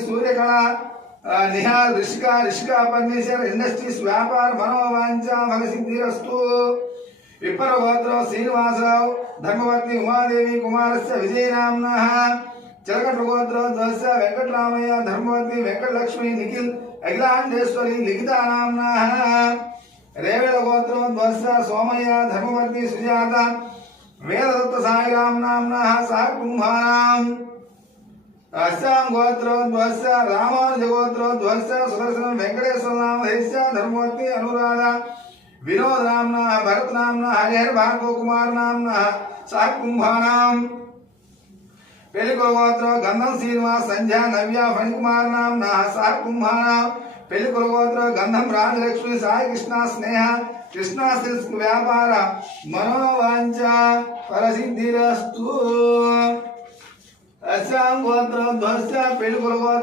सूर्यकళ निहाल Rishika furniture industries व्यापार मनोवांछा फलसिद्धिरस्तु। विप्र गोत्र श्रीनिवासराव धर्मपत्नी उमादेवी कुमारस्य विजयनाम्नः। चरकट गोत्र वेंकटरामయ్య धर्मपत्नी वेंकटलक्ष्मी निखिल अखिलांडेश्वरी लिखितानाम्नः। रेवेल गोत्र सोमయ్య धर्मपत्नी सुजाता वेददत्त साईराम नाम्नः सह कुंभानाम्। अस्यां गोत्रोद्भवस्य रामानुज गोत्रोद्भवस्य सुदर्शन वेंकटेश्वर नामधेयस्य धर्मपत्नी अनुराधा विनोद नाम्नः भरत नाम्नः हरिहर भार्गव कुमार नाम्नः सह कुंभानाम्। पेलिकुल गोत्र गंधम श्रीनिवास संध्या नव्या फणिकुमार नाम्नः सह कुंभानाम्। पेलिकुल गोत्र गंधम राजलक्ष्मी साई कृष्णा स्नेह कृष्णा सिल्क व्यापार मनोवांछा फलसिद्धिरस्तु। अस्यां गोत्रोद्भवस्य पेलिकुल गोत्र